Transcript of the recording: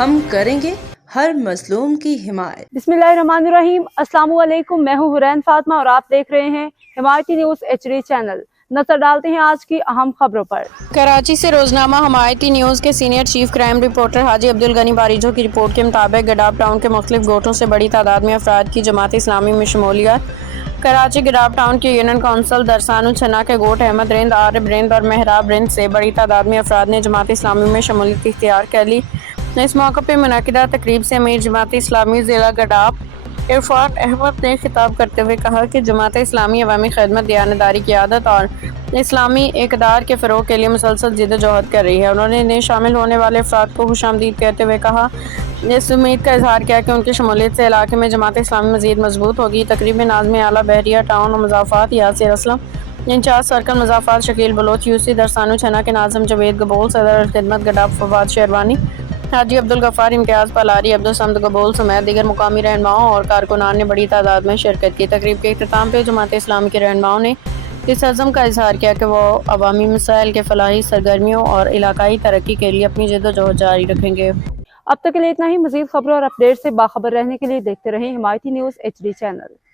ہم کریں گے ہر مظلوم کی حمایت۔ बिस्मिल्लाहिर्रहमानिर्रहीम। अस्सलाम वालेकुम। मैं हूँ हुरैन फातिमा और आप देख रहे हैं हिमायती न्यूज़ HD चैनल। नजर डालते हैं आज की अहम खबरों पर। कराची से रोजनामा हमायती न्यूज़ के senior chief crime reporter Haji Abdul Ghani बारिजो की रिपोर्ट के मुताबिक गडाप टाउन के मुख्तलिफ गोटों से बड़ी तादाद में अफराद की जमात इस्लामी में शमूलियत। कराची गडाप टाउन के यूनियन काउंसिल दरसानुल छन्ना के गोट अहमद रिंद, आरिफ रिंद और मेहराब रिंद से बड़ी तादाद में अफराद ने जमात इस्लामी में शमूलियत इख्तियार कर ली। इस मौके पर मुनक्किदा तकरीब से अमीर जमात इस्लामी ज़िला गडाप इरफान अहमद ने खिताब करते हुए कहा कि जमात इस्लामी अवामी खिदमत, दियानतदारी की आदत और इस्लामी इक़दार के फ़रोग़ के लिए मुसलसल जिद्दोजहद कर रही है। उन्होंने इन्हें शामिल होने वाले अफराद को खुशामदीद कहते हुए कहा, इस उम्मीद का इजहार किया कि उनकी शमूलियत से इलाके में जमात इस्लामी मज़ीद मजबूत होगी। तकरीब में नाज़िम आला बहरिया टाउन और मज़ाफ़ात यासिर असलम, इंचार्ज सर्कल मज़ाफ़ात शकील बलोच, यूसी दरसानुल छन्ना के नाज़िम जवेद गबोल, सदर खिदमत गडाप फवाद शेरवानी, हाजी अब्दुल गफ्फार, इम्तियाज़ पलारी, अब्दुल समद गबोल समेत दीगर मुकामी रहनुमाओं और कारकुनान ने बड़ी तादाद में शिरकत की। तकरीब के इख्तिताम पे जमात इस्लामी के रहनुमाओं ने इस अज़्म का इजहार किया कि वो अवामी मसाइल के फलाही सरगर्मियों और इलाकाई तरक्की के लिए अपनी जिद्दोजहद जारी रखेंगे। अब तक के लिए इतना ही। मज़ीद खबरों और अपडेट से बाखबर रहने के लिए देखते रहें हिमायती न्यूज़ HD चैनल।